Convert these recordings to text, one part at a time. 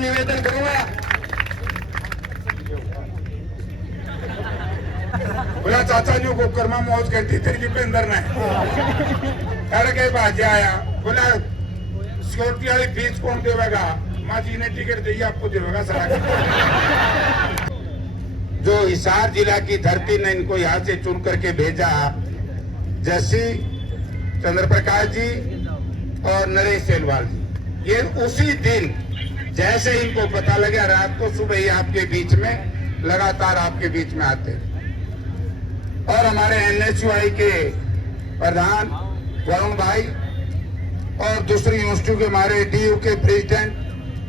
निवेदन करूंगा। बोला चाचा जी को कर्मा मौज करती तेरी दीपेंद्र ने के बाजे आया। बोला सिक्योरिटी वाली फीस कौन देगा? माँ जी ने टिकट दी आपको देगा सारा। जो हिसार जिला की धरती ने इनको यहाँ से चुन करके भेजा, जैसी चंद्र प्रकाश जी और नरेश सेलवाल जी, ये उसी दिन जैसे इनको पता लगा रात को सुबह ही आपके बीच में लगातार आपके बीच में आते। और हमारे एनएसयूआई के प्रधान वरुण भाई और दूसरी यूनिवर्सिटी के हमारे डीयू के प्रेसिडेंट,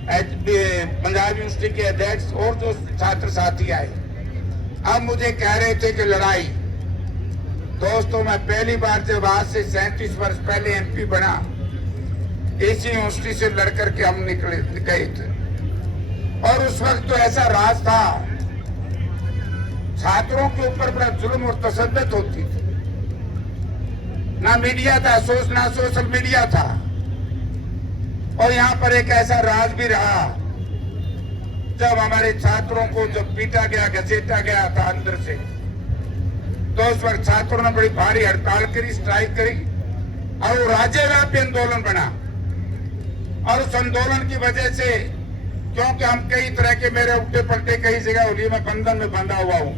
पंजाब यूनिवर्सिटी के अध्यक्ष और जो छात्र साथी आए, अब मुझे कह रहे थे कि लड़ाई। दोस्तों, मैं पहली बार जब आज से 37 वर्ष पहले एमपी बना, इसी यूनिवर्सिटी से लड़कर के हम गए थे। और उस वक्त तो ऐसा राज था, छात्रों के ऊपर बड़ा जुल्म और तशद्दुद होती थी। ना मीडिया था, ना सोशल मीडिया था। और यहाँ पर एक ऐसा राज भी रहा, जब हमारे छात्रों को जब पीटा गया, घसीटा गया था अंदर से, तो उस वक्त छात्रों ने बड़ी भारी हड़ताल करी, स्ट्राइक करी और वो राज्यव्यापी आंदोलन बना। और उस आंदोलन की वजह से, क्योंकि हम कई तरह के मेरे उल्टे पलटे कई जगह होली में बंधन में बंधा हुआ हूं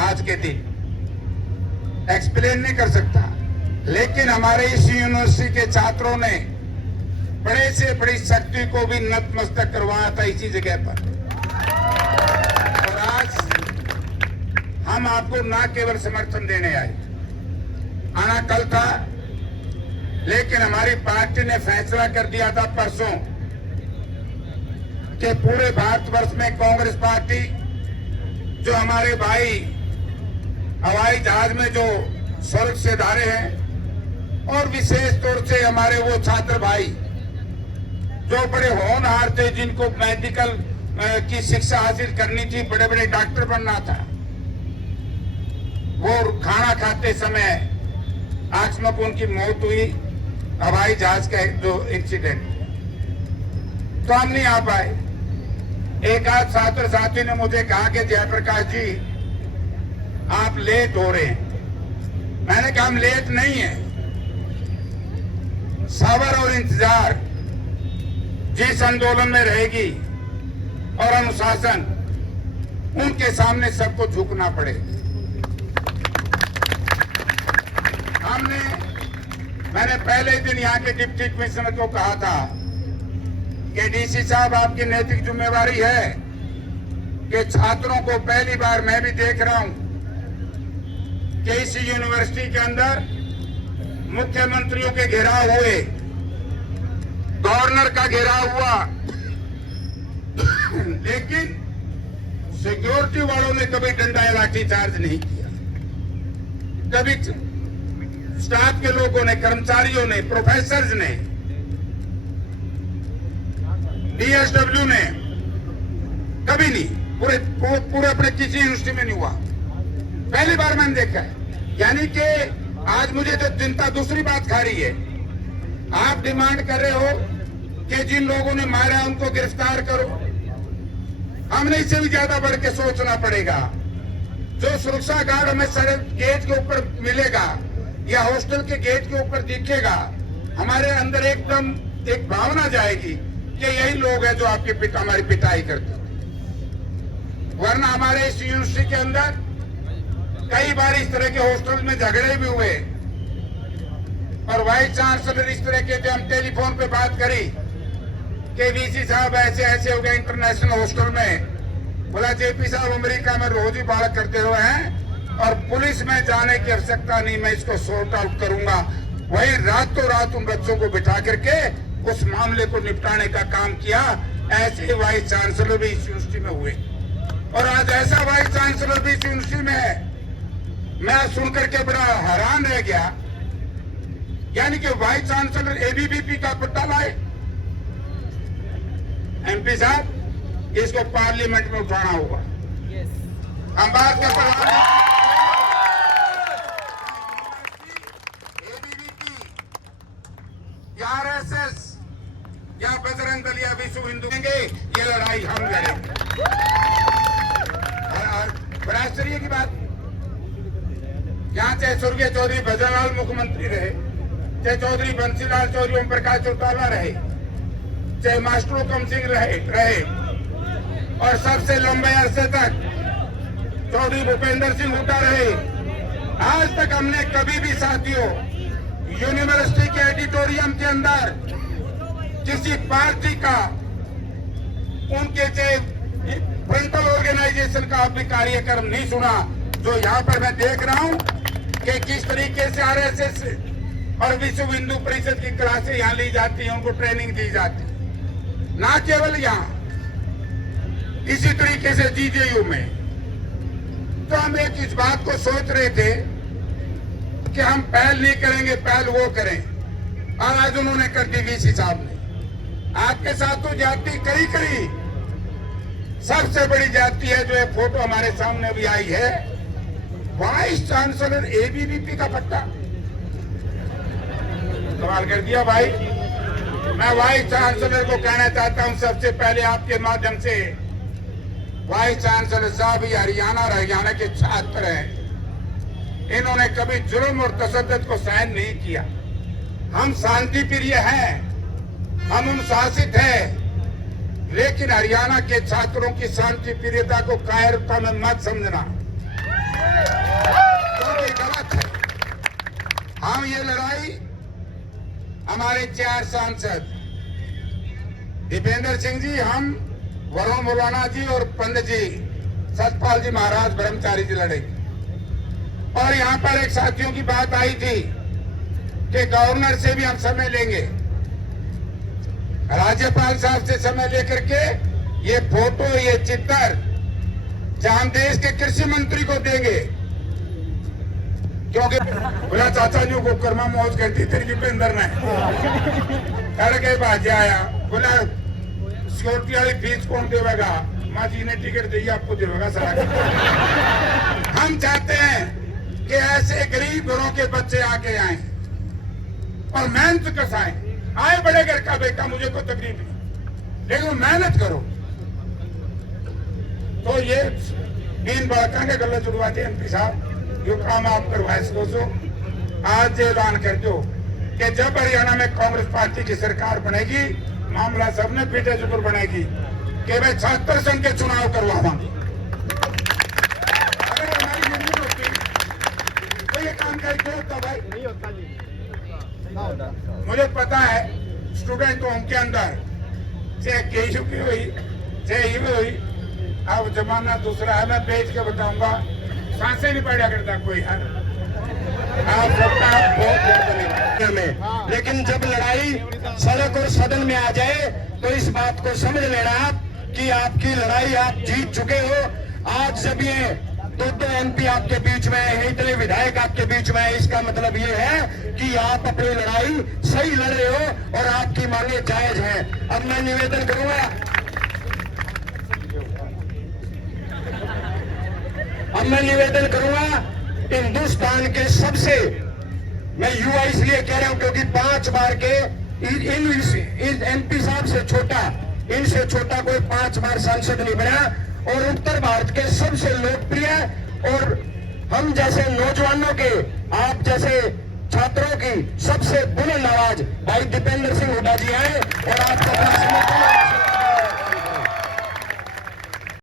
आज के दिन, एक्सप्लेन नहीं कर सकता, लेकिन हमारे इस यूनिवर्सिटी के छात्रों ने बड़े से बड़ी शक्ति को भी नतमस्तक करवाया था इसी जगह पर। और आज हम आपको ना केवल समर्थन देने आए, आना कल था, लेकिन हमारी पार्टी ने फैसला कर दिया था परसों कि पूरे भारतवर्ष में कांग्रेस पार्टी, जो हमारे भाई हवाई जहाज में जो स्वर्ग से धारे हैं, और विशेष तौर से हमारे वो छात्र भाई जो बड़े होनहार थे, जिनको मेडिकल की शिक्षा हासिल करनी थी, बड़े बड़े डॉक्टर बनना था, वो खाना खाते समय अचानक उनकी मौत हुई हवाई जहाज का जो एक्सीडेंट, तो हम नहीं आ पाए। एक आध छात्र साथी ने मुझे कहा कि जयप्रकाश जी आप लेट हो रहे हैं। मैंने कहा हम लेट नहीं है, सब्र और इंतजार जिस आंदोलन में रहेगी और अनुशासन, उनके सामने सबको झुकना पड़ेगा। मैंने पहले दिन यहाँ के डिप्टी कमिश्नर को कहा था कि डीसी साहब आपकी नैतिक जिम्मेवारी है कि छात्रों को, पहली बार मैं भी देख रहा हूं कि इस यूनिवर्सिटी के अंदर मुख्यमंत्रियों के घेराव हुए, गवर्नर का घेराव हुआ, लेकिन सिक्योरिटी वालों ने कभी डंडा या लाठी चार्ज नहीं किया। कभी स्टाफ के लोगों ने, कर्मचारियों ने, प्रोफेसर्स ने, डीएसडब्ल्यू ने, कभी नहीं, पूरे अपने किसी यूनिवर्सिटी में नहीं हुआ। पहली बार मैंने देखा है। यानी कि आज मुझे तो चिंता दूसरी बात खा रही है। आप डिमांड कर रहे हो कि जिन लोगों ने मारा उनको गिरफ्तार करो, हमने इससे भी ज्यादा बढ़ के सोचना पड़ेगा। जो सुरक्षा गार्ड हमें सड़क गेट के ऊपर मिलेगा या हॉस्टल के गेट के ऊपर दिखेगा, हमारे अंदर एकदम एक भावना जाएगी कि यही लोग हैं जो आपकी हमारी पिटाई करते। वरना हमारे इस यूनिवर्सिटी के अंदर कई बार इस तरह के हॉस्टल में झगड़े भी हुए और वाइस चांसलर इस तरह के थे। हम टेलीफोन पे बात करी कि वीसी साहब ऐसे ऐसे हो गए इंटरनेशनल हॉस्टल में। बोला जेपी साहब अमेरिका में रोज ही बात करते हुए हैं और पुलिस में जाने की आवश्यकता नहीं, मैं इसको सॉर्ट आउट करूंगा। वही रातों रात उन बच्चों को बिठा करके उस मामले को निपटाने का काम किया। ऐसे वाइस चांसलर भी इस यूनिवर्सिटी में हुए और आज ऐसा वाइस चांसलर भी इस यूनिवर्सिटी में है। मैं सुनकर के बड़ा हैरान रह गया। यानी कि वाइस चांसलर एबीवीपी का पट्टा लाए। एमपी साहब, इसको पार्लियामेंट में उठाना होगा। हम बात कर एबीवीपी या आरएसएस या बजरंग दल या विश्व हिंदू देंगे, ये लड़ाई हम लड़ेंगे। और राष्ट्रीय की बात, यहाँ चाहे स्वर्गीय चौधरी भजनलाल मुख्यमंत्री रहे, चाहे चौधरी बंसीलाल चौधरी ओम प्रकाश चौटाला रहे, चाहे मास्टर हुकम सिंह रहे और सबसे लंबे अरसे तक चौधरी भूपेंद्र सिंह हुड्डा रहे, आज तक हमने कभी भी साथियों यूनिवर्सिटी के एडिटोरियम के अंदर किसी पार्टी का, उनके चाहे फ्रंटल ऑर्गेनाइजेशन का भी कार्यक्रम नहीं सुना। जो यहाँ पर मैं देख रहा हूँ कि किस तरीके से आरएसएस और विश्व हिंदू परिषद की क्लासें यहाँ ली जाती हैं, उनको ट्रेनिंग दी जाती है। ना केवल यहाँ, इसी तरीके से जीजेयू में तो हम एक इस बात को सोच रहे थे कि हम पहल नहीं करेंगे, पहल वो करें, और आज उन्होंने कर दी वीसी साहब ने। आपके साथ तो जाति करी सबसे बड़ी जाति है जो ये फोटो हमारे सामने भी आई है, वाइस चांसलर एबीवीपी का पट्टा सवाल कर दिया भाई। मैं वाइस चांसलर को कहना चाहता हूं सबसे पहले आपके माध्यम से, वाइस चांसलर साहब ही हरियाणा और हरियाणा के छात्र हैं, इन्होंने कभी जुल्म और तशद्दुद को सहन नहीं किया। हम शांति प्रिय हैं, हम अनुशासित हैं, लेकिन हरियाणा के छात्रों की शांति प्रियता को कायरता में मत समझना, क्योंकि गलत है। हम ये लड़ाई हमारे 4 सांसद दीपेंद्र सिंह जी, हम वरुण मुलाना जी और पंडित जी सतपाल जी महाराज ब्रह्मचारी जी लड़ेंगे। और यहाँ पर एक साथियों की बात आई थी कि गवर्नर से भी हम समय लेंगे, राज्यपाल साहब से समय लेकर के ये फोटो, ये चित्र जहां देश के कृषि मंत्री को देंगे, क्योंकि बोला चाचा जी को कर्मा मौज करती थी दीपेंद्र ने के बाद आया, बोला सिक्योरिटी वाली फीस कौन देगा, माँ जी ने टिकट दी आपको देगा सारा। हम चाहते हैं कि ऐसे गरीब घरों के बच्चे आके आए और मेहनत कसाएं। आए बड़े घर का बेटा, मुझे कोई तकलीफ नहीं, लेकिन मेहनत करो। तो ये 3 बालका के गले जुड़वाते एमपी साहब, जो काम आप करवाए सोचो, आज ऐलान कर दो कि जब हरियाणा में कांग्रेस पार्टी की सरकार बनेगी, मामला सबने पीठे जुबर बनेगी कि वे छात्र संघ के चुनाव करवाएंगे। अगर हमारी जरूरत होती तो ये काम करके होता भाई, नहीं होता जी। मुझे पता है स्टूडेंट होम के अंदर चाहे केशु की हुई चाहे ये हुई, अब जमाना दूसरा है, मैं बेच के बताऊंगा, सांसें नहीं पड़ा करता कोई यार। आप सबका बहुत में, लेकिन जब लड़ाई सड़क और सदन में आ जाए तो इस बात को समझ लेना आप कि आपकी लड़ाई आप जीत चुके हो। आज जब ये 2 एमपी आपके बीच में है, इतने विधायक आपके बीच में है, इसका मतलब ये है कि आप अपनी लड़ाई सही लड़ रहे हो और आपकी मांगे जायज हैं। अब मैं निवेदन करूंगा हिंदुस्तान के सबसे, मैं युवा इसलिए कह रहा हूं क्योंकि 5 बार के इन एमपी साहब से छोटा, इनसे छोटा कोई 5 बार सांसद नहीं बना, और उत्तर भारत के सबसे लोकप्रिय और हम जैसे नौजवानों के, आप जैसे छात्रों की सबसे बुलंद आवाज भाई दीपेंद्र सिंह हुड्डा जी हैं, और आपको